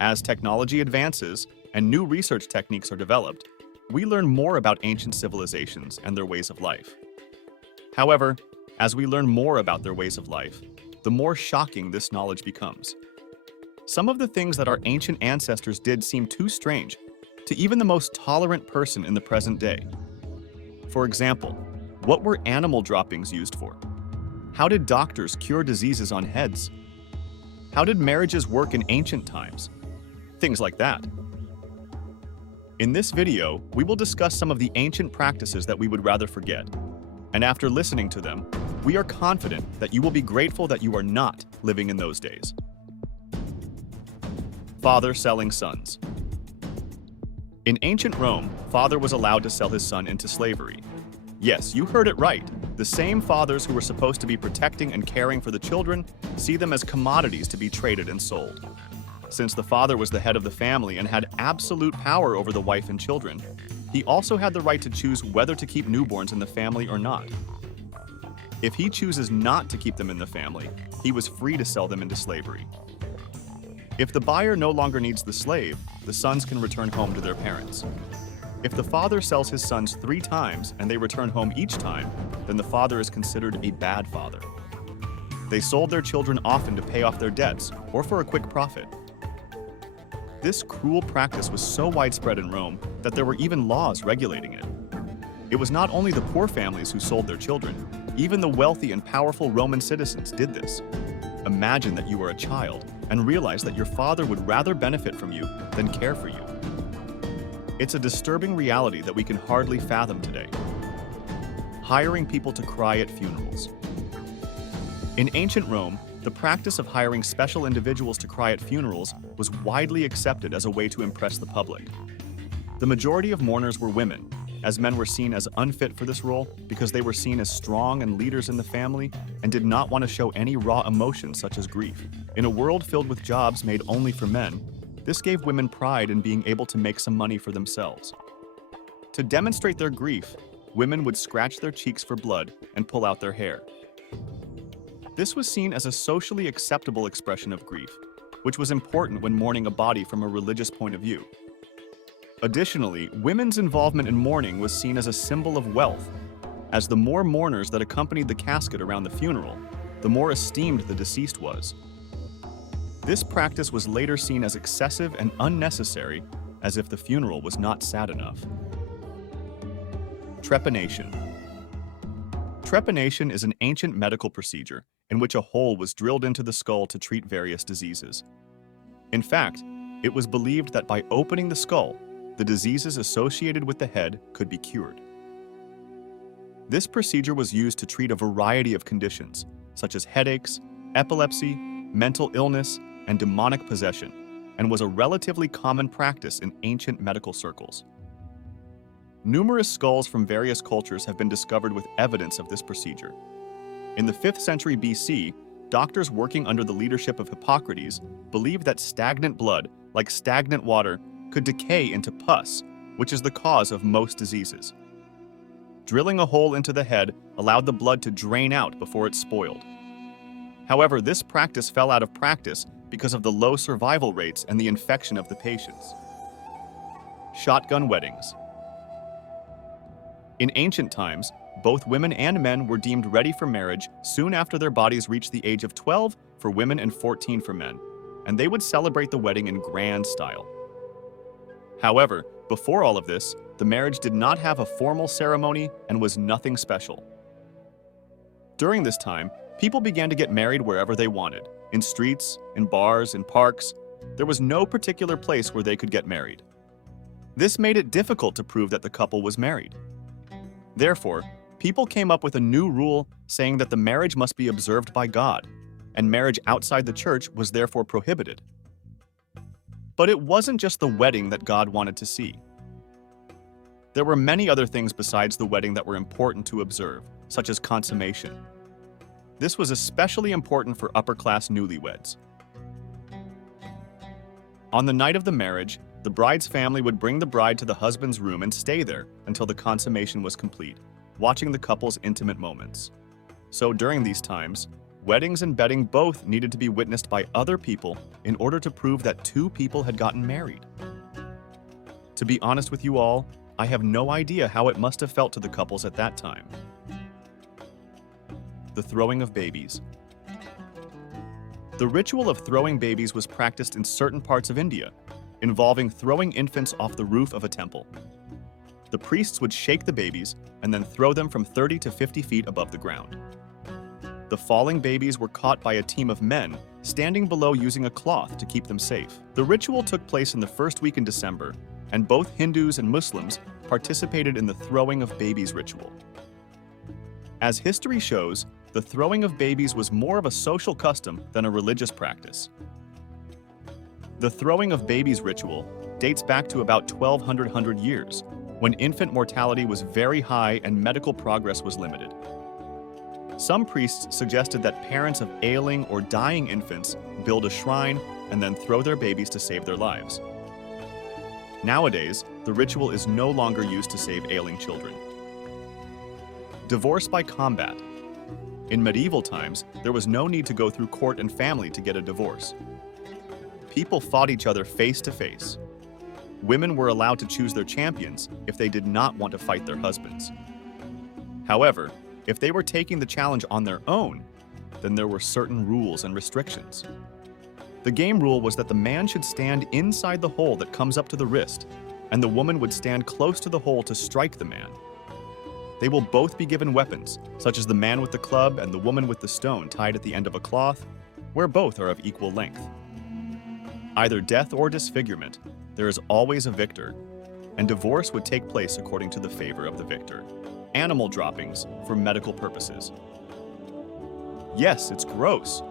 As technology advances and new research techniques are developed, we learn more about ancient civilizations and their ways of life. However, as we learn more about their ways of life, the more shocking this knowledge becomes. Some of the things that our ancient ancestors did seem too strange to even the most tolerant person in the present day. For example, what were animal droppings used for? How did doctors cure diseases on heads? How did marriages work in ancient times? Things like that. In this video, we will discuss some of the ancient practices that we would rather forget. And after listening to them, we are confident that you will be grateful that you are not living in those days. Father selling sons. In ancient Rome, father was allowed to sell his son into slavery. Yes, you heard it right. The same fathers who were supposed to be protecting and caring for the children see them as commodities to be traded and sold. Since the father was the head of the family and had absolute power over the wife and children, he also had the right to choose whether to keep newborns in the family or not. If he chooses not to keep them in the family, he was free to sell them into slavery. If the buyer no longer needs the slave, the sons can return home to their parents. If the father sells his sons 3 times and they return home each time, then the father is considered a bad father. They sold their children often to pay off their debts or for a quick profit. This cruel practice was so widespread in Rome that there were even laws regulating it. It was not only the poor families who sold their children, even the wealthy and powerful Roman citizens did this. Imagine that you were a child and realize that your father would rather benefit from you than care for you. It's a disturbing reality that we can hardly fathom today. Hiring people to cry at funerals. In ancient Rome, the practice of hiring special individuals to cry at funerals was widely accepted as a way to impress the public. The majority of mourners were women, as men were seen as unfit for this role because they were seen as strong and leaders in the family and did not want to show any raw emotions such as grief. In a world filled with jobs made only for men, this gave women pride in being able to make some money for themselves. To demonstrate their grief, women would scratch their cheeks for blood and pull out their hair. This was seen as a socially acceptable expression of grief, which was important when mourning a body from a religious point of view. Additionally, women's involvement in mourning was seen as a symbol of wealth, as the more mourners that accompanied the casket around the funeral, the more esteemed the deceased was. This practice was later seen as excessive and unnecessary, as if the funeral was not sad enough. Trepanation. Trepanation is an ancient medical procedure in which a hole was drilled into the skull to treat various diseases. In fact, it was believed that by opening the skull, the diseases associated with the head could be cured. This procedure was used to treat a variety of conditions, such as headaches, epilepsy, mental illness, and demonic possession, and was a relatively common practice in ancient medical circles. Numerous skulls from various cultures have been discovered with evidence of this procedure. In the 5th century BC, doctors working under the leadership of Hippocrates believed that stagnant blood, like stagnant water, could decay into pus, which is the cause of most diseases. Drilling a hole into the head allowed the blood to drain out before it spoiled. However, this practice fell out of practice because of the low survival rates and the infection of the patients. Shotgun weddings. In ancient times, both women and men were deemed ready for marriage soon after their bodies reached the age of 12 for women and 14 for men, and they would celebrate the wedding in grand style. However, before all of this, the marriage did not have a formal ceremony and was nothing special. During this time, people began to get married wherever they wanted, in streets, in bars, in parks. There was no particular place where they could get married. This made it difficult to prove that the couple was married. Therefore, people came up with a new rule saying that the marriage must be observed by God, and marriage outside the church was therefore prohibited. But it wasn't just the wedding that God wanted to see. There were many other things besides the wedding that were important to observe, such as consummation. This was especially important for upper-class newlyweds. On the night of the marriage, the bride's family would bring the bride to the husband's room and stay there until the consummation was complete, watching the couple's intimate moments. So during these times, Weddings and bedding both needed to be witnessed by other people in order to prove that two people had gotten married. To be honest with you all, I have no idea how it must have felt to the couples at that time. The throwing of babies. The ritual of throwing babies was practiced in certain parts of India, involving throwing infants off the roof of a temple. The priests would shake the babies and then throw them from 30 to 50 feet above the ground. The falling babies were caught by a team of men standing below using a cloth to keep them safe. The ritual took place in the first week in December, and both Hindus and Muslims participated in the throwing of babies ritual. As history shows, the throwing of babies was more of a social custom than a religious practice. The throwing of babies ritual dates back to about 1200 years, when infant mortality was very high and medical progress was limited. Some priests suggested that parents of ailing or dying infants build a shrine and then throw their babies to save their lives. Nowadays, the ritual is no longer used to save ailing children. Divorce by combat. In medieval times, there was no need to go through court and family to get a divorce. People fought each other face to face. Women were allowed to choose their champions if they did not want to fight their husbands. However, if they were taking the challenge on their own, then there were certain rules and restrictions. The game rule was that the man should stand inside the hole that comes up to the wrist, and the woman would stand close to the hole to strike the man. They will both be given weapons, such as the man with the club and the woman with the stone tied at the end of a cloth, where both are of equal length. Either death or disfigurement, there is always a victor, and divorce would take place according to the favor of the victor. Animal droppings for medical purposes. Yes, it's gross,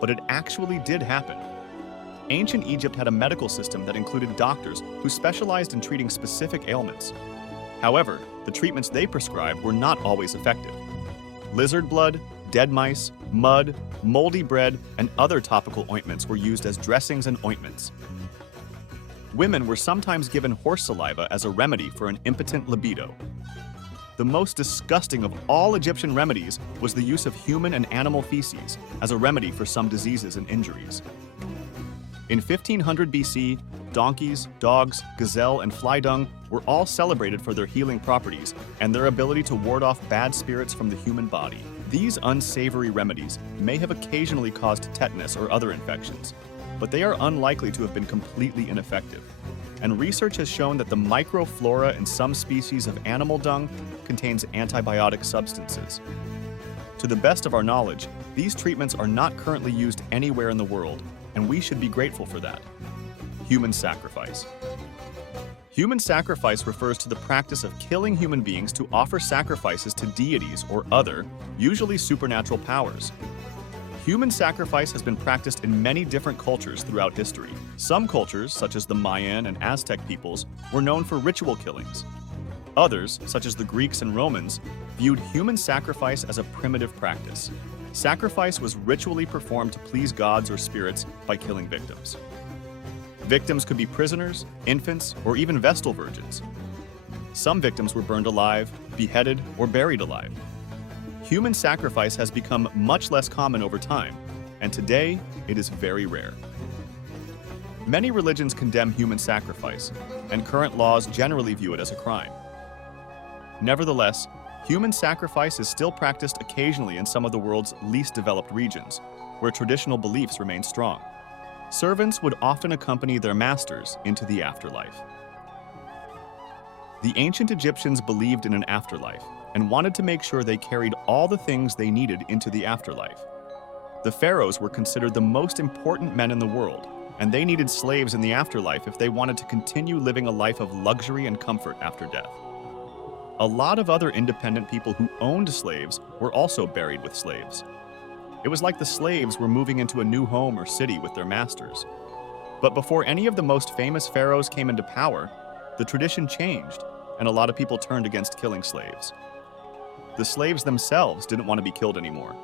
but it actually did happen. Ancient Egypt had a medical system that included doctors who specialized in treating specific ailments. However, the treatments they prescribed were not always effective. Lizard blood, dead mice, mud, moldy bread, and other topical ointments were used as dressings and ointments. Women were sometimes given horse saliva as a remedy for an impotent libido. The most disgusting of all Egyptian remedies was the use of human and animal feces as a remedy for some diseases and injuries. In 1500 BC, donkeys, dogs, gazelle, and fly dung were all celebrated for their healing properties and their ability to ward off bad spirits from the human body. These unsavory remedies may have occasionally caused tetanus or other infections, but they are unlikely to have been completely ineffective. And research has shown that the microflora in some species of animal dung contains antibiotic substances. To the best of our knowledge, these treatments are not currently used anywhere in the world, and we should be grateful for that. Human sacrifice. Human sacrifice refers to the practice of killing human beings to offer sacrifices to deities or other, usually supernatural powers. Human sacrifice has been practiced in many different cultures throughout history. Some cultures, such as the Mayan and Aztec peoples, were known for ritual killings. Others, such as the Greeks and Romans, viewed human sacrifice as a primitive practice. Sacrifice was ritually performed to please gods or spirits by killing victims. Victims could be prisoners, infants, or even Vestal virgins. Some victims were burned alive, beheaded, or buried alive. Human sacrifice has become much less common over time, and today it is very rare. Many religions condemn human sacrifice, and current laws generally view it as a crime. Nevertheless, human sacrifice is still practiced occasionally in some of the world's least developed regions, where traditional beliefs remain strong. Servants would often accompany their masters into the afterlife. The ancient Egyptians believed in an afterlife and wanted to make sure they carried all the things they needed into the afterlife. The pharaohs were considered the most important men in the world, and they needed slaves in the afterlife if they wanted to continue living a life of luxury and comfort after death. A lot of other independent people who owned slaves were also buried with slaves. It was like the slaves were moving into a new home or city with their masters. But before any of the most famous pharaohs came into power, the tradition changed, and a lot of people turned against killing slaves. The slaves themselves didn't want to be killed anymore.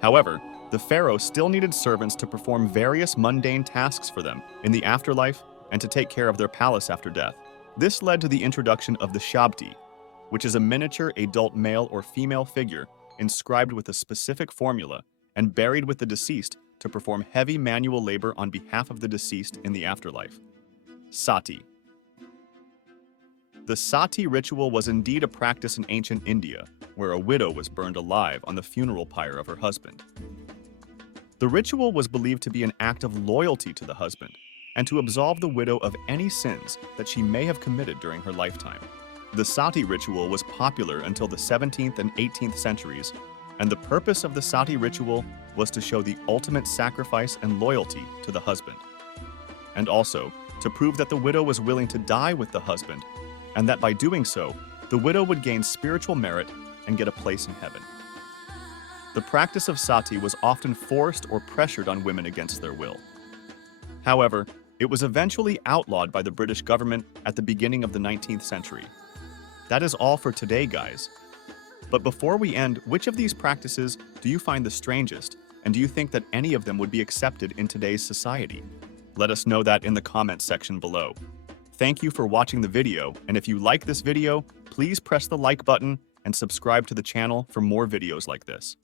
However, the pharaoh still needed servants to perform various mundane tasks for them in the afterlife and to take care of their palace after death. This led to the introduction of the shabti, which is a miniature adult male or female figure inscribed with a specific formula and buried with the deceased to perform heavy manual labor on behalf of the deceased in the afterlife. Sati. The Sati ritual was indeed a practice in ancient India, where a widow was burned alive on the funeral pyre of her husband. The ritual was believed to be an act of loyalty to the husband and to absolve the widow of any sins that she may have committed during her lifetime. The Sati ritual was popular until the 17th and 18th centuries, and the purpose of the Sati ritual was to show the ultimate sacrifice and loyalty to the husband, and also to prove that the widow was willing to die with the husband, and that by doing so, the widow would gain spiritual merit and get a place in heaven. The practice of sati was often forced or pressured on women against their will. However, it was eventually outlawed by the British government at the beginning of the 19th century. That is all for today, guys. But before we end, which of these practices do you find the strangest, and do you think that any of them would be accepted in today's society? Let us know that in the comments section below. Thank you for watching the video, and if you like this video, please press the like button and subscribe to the channel for more videos like this.